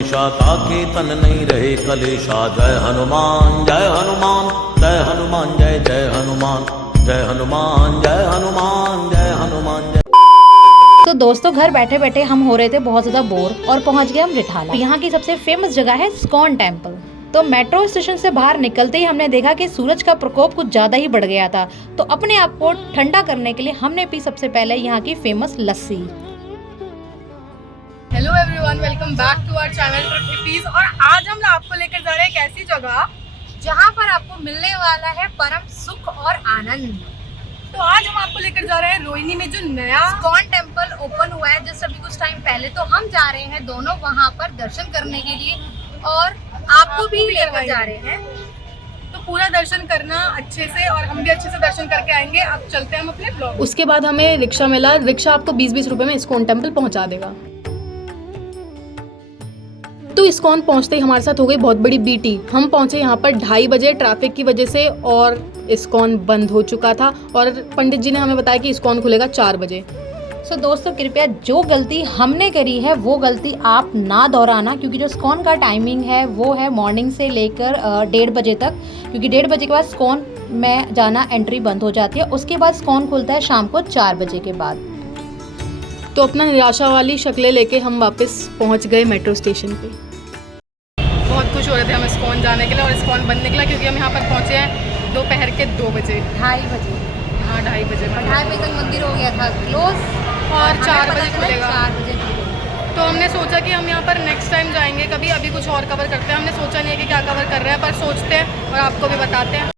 ताके तन नहीं रहे कलेशा। जय हनुमान जय हनुमान जय हनुमान जय जय हनुमान जय हनुमान जय हनुमान जय हनुमान जय। तो दोस्तों घर बैठे बैठे हम हो रहे थे बहुत ज़्यादा बोर और पहुंच गए हम रिठाला। यहाँ की सबसे फेमस जगह है इस्कॉन टेम्पल। तो मेट्रो स्टेशन से बाहर निकलते ही हमने देखा कि सूरज का प्रकोप कुछ ज़्यादा ही बढ़ गया था। तो अपने आप को ठंडा करने के लिए हमने पी सबसे पहले यहाँ की famous lassi. Hello everyone, welcome back to our channel trip. और आज हम आपको लेकर जा रहे हैं एक ऐसी जगह जहाँ पर आपको मिलने वाला है परम सुख और आनंद। तो आज हम आपको लेकर जा रहे हैं रोहिणी में जो नया इस्कॉन टेम्पल ओपन हुआ है जस्ट अभी कुछ टाइम पहले। तो हम जा रहे हैं दोनों वहाँ पर दर्शन करने के लिए और आपको भी लेकर जा रहे हैं। तो पूरा दर्शन करना अच्छे से और हम भी अच्छे से दर्शन करके आएंगे। अब चलते हैं हम अपने ब्लॉग। उसके बाद हमें रिक्शा मिला। रिक्शा आपको 20-20 रुपए में इस्कॉन टेम्पल पहुंचा देगा। तो इस्कॉन पहुंचते ही हमारे साथ हो गई बहुत बड़ी बीटी। हम पहुंचे यहाँ पर 2:30 बजे ट्रैफिक की वजह से और इस्कॉन बंद हो चुका था और पंडित जी ने हमें बताया कि इस्कॉन खुलेगा 4 बजे। सो दोस्तों कृपया जो गलती हमने करी है वो गलती आप ना दोहराना, क्योंकि जो इस्कॉन का टाइमिंग है वो है मॉर्निंग से लेकर 1:30 बजे तक, क्योंकि 1:30 बजे के बाद इस्कॉन में जाना एंट्री बंद हो जाती है। उसके बाद इस्कॉन खुलता है शाम को 4 बजे के बाद। तो अपना निराशा वाली शक्लें लेके हम वापस पहुँच गए मेट्रो स्टेशन पे। बहुत खुश हो रहे थे हम इस्कॉन जाने के लिए और इस्कॉन बंद निकला क्योंकि हम यहाँ पर पहुँचे हैं दोपहर के 2 बजे। 2:30 बजे। हाँ 2:30 बजे। 2:30 बजे तक मंदिर हो गया था क्लोज और 4 बजे खुलेगा। 4 बजे। तो हमने सोचा कि हम यहाँ पर नेक्स्ट टाइम जाएंगे कभी, अभी कुछ और कवर करते हैं। हमने सोचा नहीं है कि क्या कवर कर रहे हैं, पर सोचते हैं और आपको भी बताते हैं।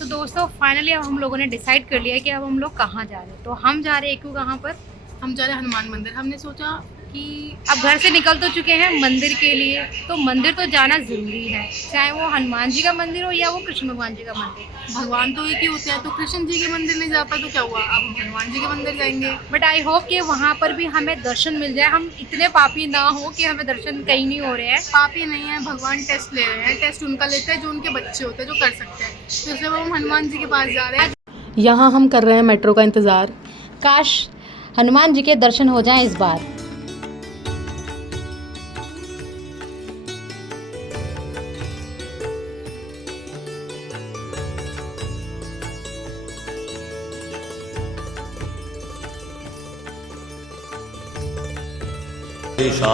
तो दोस्तों फाइनली अब हम लोगों ने डिसाइड कर लिया है कि अब हम लोग कहाँ जा रहे हैं। तो हम जा रहे हैं क्यों, कहाँ पर? हम जा रहे हैं हनुमान मंदिर। हमने सोचा कि अब घर से निकल तो चुके हैं मंदिर के लिए, तो मंदिर तो जाना ज़रूरी है, चाहे वो हनुमान जी का मंदिर हो या वो कृष्ण भगवान जी का मंदिर। भगवान तो एक ही होते हैं, तो कृष्ण जी के मंदिर नहीं जा पाए तो क्या हुआ, अब हम हनुमान जी के मंदिर जाएंगे। बट आई होप कि वहाँ पर भी हमें दर्शन मिल जाए, हम इतने पापी ना हो कि हमें दर्शन कहीं नहीं हो रहे हैं। पापी नहीं है, भगवान टेस्ट ले रहे हैं। टेस्ट उनका लेते हैं जो उनके बच्चे होते हैं, जो कर सकते हैं। तो इसलिए हम हनुमान जी के पास जा रहे हैं। यहाँ हम कर रहे हैं मेट्रो का इंतज़ार। काश हनुमान जी के दर्शन हो जाएं इस बार।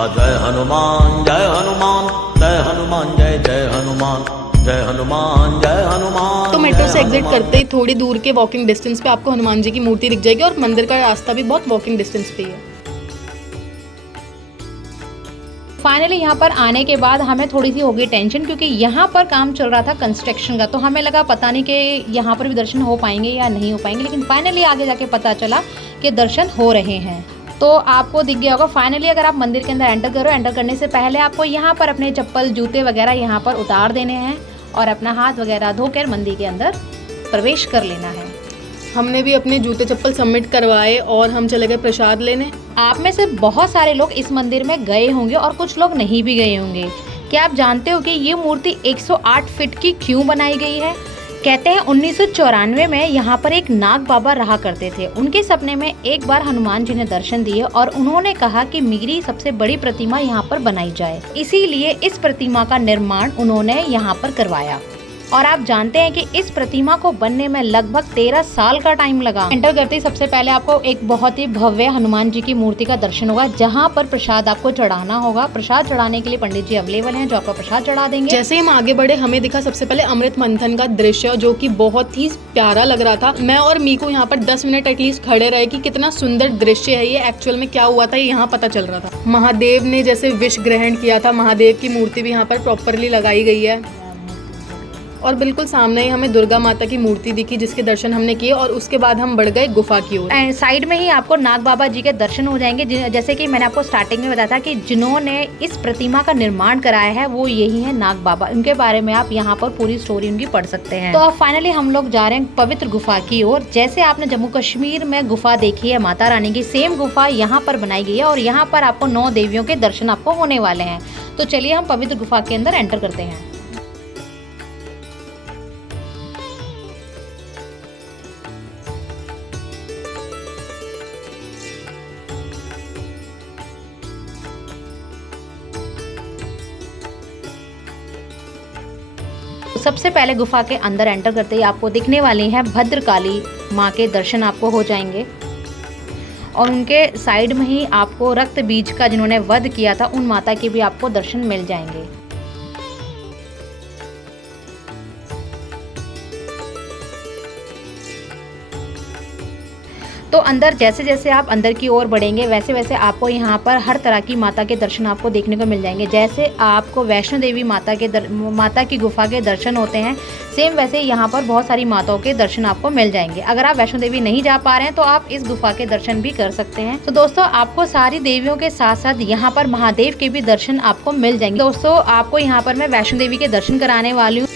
जय हनुमान जय हनुमान जय हनुमान जय जय हनुमान जय हनुमान जय हनुमान। तो मेट्रो से एग्जिट करते ही थोड़ी दूर के वॉकिंग डिस्टेंस पे आपको हनुमान जी की मूर्ति दिख जाएगी और मंदिर का रास्ता भी बहुत वॉकिंग डिस्टेंस पे ही है। फाइनली यहाँ पर आने के बाद हमें थोड़ी सी हो गई टेंशन, क्योंकि यहाँ पर काम चल रहा था कंस्ट्रक्शन का। तो हमें लगा पता नहीं कि यहाँ पर भी दर्शन हो पाएंगे या नहीं हो पाएंगे, लेकिन फाइनली आगे जाके पता चला कि दर्शन हो रहे हैं। तो आपको दिख गया होगा फाइनली, अगर आप मंदिर के अंदर एंटर करो, एंटर करने से पहले आपको यहाँ पर अपने चप्पल जूते वगैरह यहाँ पर उतार देने हैं और अपना हाथ वगैरह धोकर मंदिर के अंदर प्रवेश कर लेना है। हमने भी अपने जूते चप्पल सबमिट करवाए और हम चले गए प्रसाद लेने। आप में से बहुत सारे लोग इस मंदिर में गए होंगे और कुछ लोग नहीं भी गए होंगे। क्या आप जानते हो कि ये मूर्ति 108 फीट की क्यों बनाई गई है? कहते हैं 1994 में यहाँ पर एक नाग बाबा रहा करते थे। उनके सपने में एक बार हनुमान जी ने दर्शन दिए और उन्होंने कहा कि मेरी सबसे बड़ी प्रतिमा यहाँ पर बनाई जाए, इसीलिए इस प्रतिमा का निर्माण उन्होंने यहाँ पर करवाया। और आप जानते हैं कि इस प्रतिमा को बनने में लगभग 13 साल का टाइम लगा। एंटर करते ही सबसे पहले आपको एक बहुत ही भव्य हनुमान जी की मूर्ति का दर्शन होगा, जहाँ पर प्रसाद आपको चढ़ाना होगा। प्रसाद चढ़ाने के लिए पंडित जी अवेलेबल हैं जो आपका प्रसाद चढ़ा देंगे। जैसे ही हम आगे बढ़े हमें दिखा सबसे पहले अमृत मंथन का दृश्य, जो कि बहुत ही प्यारा लग रहा था। मैं और मीको यहाँ पर 10 मिनट एटलीस्ट खड़े रहे कि कितना सुंदर दृश्य है ये। एक्चुअल में क्या हुआ था ये यहाँ पता चल रहा था। महादेव ने जैसे विष ग्रहण किया था, महादेव की मूर्ति भी यहाँ पर प्रॉपरली लगाई गई है और बिल्कुल सामने ही हमें दुर्गा माता की मूर्ति दिखी, जिसके दर्शन हमने किए और उसके बाद हम बढ़ गए गुफा की ओर। एंड साइड में ही आपको नाग बाबा जी के दर्शन हो जाएंगे। जैसे कि मैंने आपको स्टार्टिंग में बताया था कि जिन्होंने इस प्रतिमा का निर्माण कराया है वो यही है नाग बाबा। उनके बारे में आप यहाँ पर पूरी स्टोरी उनकी पढ़ सकते हैं। तो अब फाइनली हम लोग जा रहे हैं पवित्र गुफा की ओर। जैसे आपने जम्मू कश्मीर में गुफा देखी है माता रानी की, सेम गुफा यहाँ पर बनाई गई है और यहाँ पर आपको 9 देवियों के दर्शन आपको होने वाले हैं। तो चलिए हम पवित्र गुफा के अंदर एंटर करते हैं। सबसे पहले गुफा के अंदर एंटर करते ही आपको दिखने वाली हैं भद्रकाली माँ के दर्शन आपको हो जाएंगे और उनके साइड में ही आपको रक्त बीज का जिन्होंने वध किया था उन माता के भी आपको दर्शन मिल जाएंगे। तो अंदर जैसे जैसे आप अंदर की ओर बढ़ेंगे वैसे वैसे आपको यहाँ पर हर तरह की माता के दर्शन आपको देखने को मिल जाएंगे। जैसे आपको वैष्णो देवी माता की गुफा के दर्शन होते हैं, सेम वैसे यहाँ पर बहुत सारी माताओं के दर्शन आपको मिल जाएंगे। अगर आप वैष्णो देवी नहीं जा पा रहे हैं तो आप इस गुफा के दर्शन भी कर सकते हैं। तो दोस्तों आपको सारी देवियों के साथ साथ यहाँ पर महादेव के भी दर्शन आपको मिल जाएंगे। दोस्तों आपको यहाँ पर मैं वैष्णो देवी के दर्शन कराने वाली हूँ।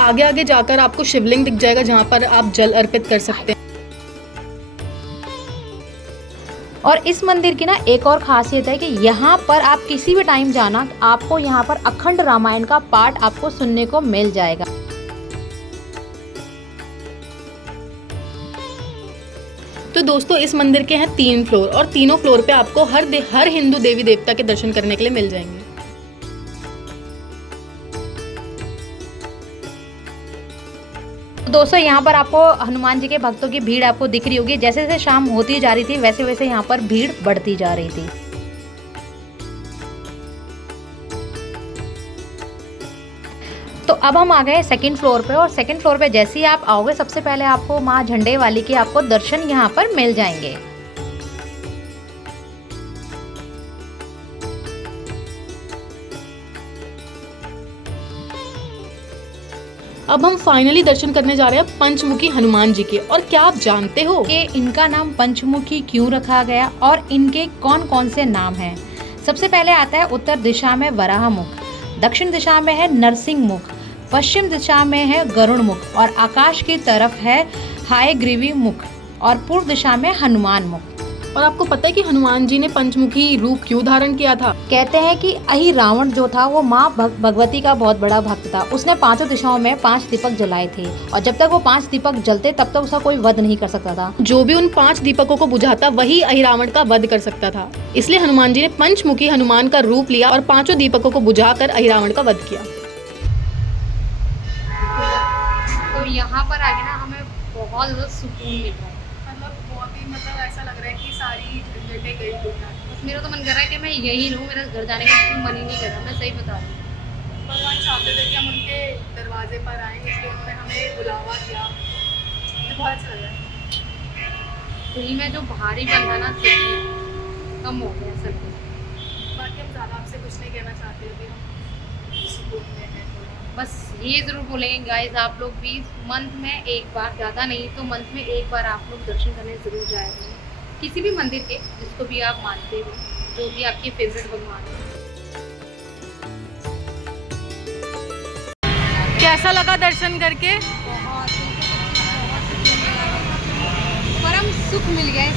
आगे आगे जाकर आपको शिवलिंग दिख जाएगा जहाँ पर आप जल अर्पित कर सकते हैं। और इस मंदिर की ना एक और खासियत है कि यहाँ पर आप किसी भी टाइम जाना, आपको यहाँ पर अखंड रामायण का पाठ आपको सुनने को मिल जाएगा। तो दोस्तों इस मंदिर के हैं 3 फ्लोर और तीनों फ्लोर पे आपको हर हिंदू देवी देवता के दर्शन करने के लिए मिल जाएंगे। दोस्तों यहाँ पर आपको हनुमान जी के भक्तों की भीड़ आपको दिख रही होगी। जैसे जैसे शाम होती जा रही थी वैसे वैसे यहाँ पर भीड़ बढ़ती जा रही थी। तो अब हम आ गए सेकंड फ्लोर पे और सेकंड फ्लोर पे जैसे ही आप आओगे सबसे पहले आपको माँ झंडे वाली के आपको दर्शन यहाँ पर मिल जाएंगे। अब हम फाइनली दर्शन करने जा रहे हैं पंचमुखी हनुमान जी के। और क्या आप जानते हो कि इनका नाम पंचमुखी क्यों रखा गया और इनके कौन कौन से नाम हैं? सबसे पहले आता है उत्तर दिशा में वराह मुख, दक्षिण दिशा में है नरसिंह मुख, पश्चिम दिशा में है गरुड़ मुख और आकाश की तरफ है हायग्रीवी मुख और पूर्व दिशा में हनुमान मुख। और आपको पता है कि हनुमान जी ने पंचमुखी रूप क्यों धारण किया था? कहते हैं कि अहि रावण जो था वो माँ भगवती का बहुत बड़ा भक्त था। उसने 5 दिशाओं में 5 दीपक जलाए थे और जब तक वो 5 दीपक जलते तब तक उसका कोई वध नहीं कर सकता था। जो भी उन 5 दीपकों को बुझाता वही अहि रावण का वध कर सकता था। इसलिए हनुमान जी ने पंचमुखी हनुमान का रूप लिया और 5 दीपकों को बुझाकर अहि रावण का वध किया। तो यहाँ पर आके ना हमें बहुत ज़्यादा सुकून मिल रहा है। मतलब ऐसा लग रहा है कि सारी झंझटें गई हुई हैं। बस मेरा तो मन कर रहा है कि मैं यही रहूँ, मेरा घर जाने का बिल्कुल मन ही नहीं कर रहा, मैं सही बता रही हूँ। भगवान चाहते थे कि हम उनके दरवाजे पर आएँ, इसलिए उन्होंने हमें बुलावा दिया। मुझे बहुत अच्छा लग रहा है। दिल में जो भारी बंधा ना कम हो गया सब कुछ। बाकी हम ज़्यादा आपसे कुछ नहीं कहना चाहते, अभी हम सुकून में हैं थोड़ा। बस ये ज़रूर बोलेंगे गाइस, आप लोग भी मंथ में एक बार, ज़्यादा नहीं तो मंथ में एक बार आप लोग दर्शन करने ज़रूर जाया करें किसी भी मंदिर के, जिसको भी आप मानते हो, जो भी आपके फेवरेट भगवान है। कैसा लगा दर्शन करके? परम सुख मिल गया है।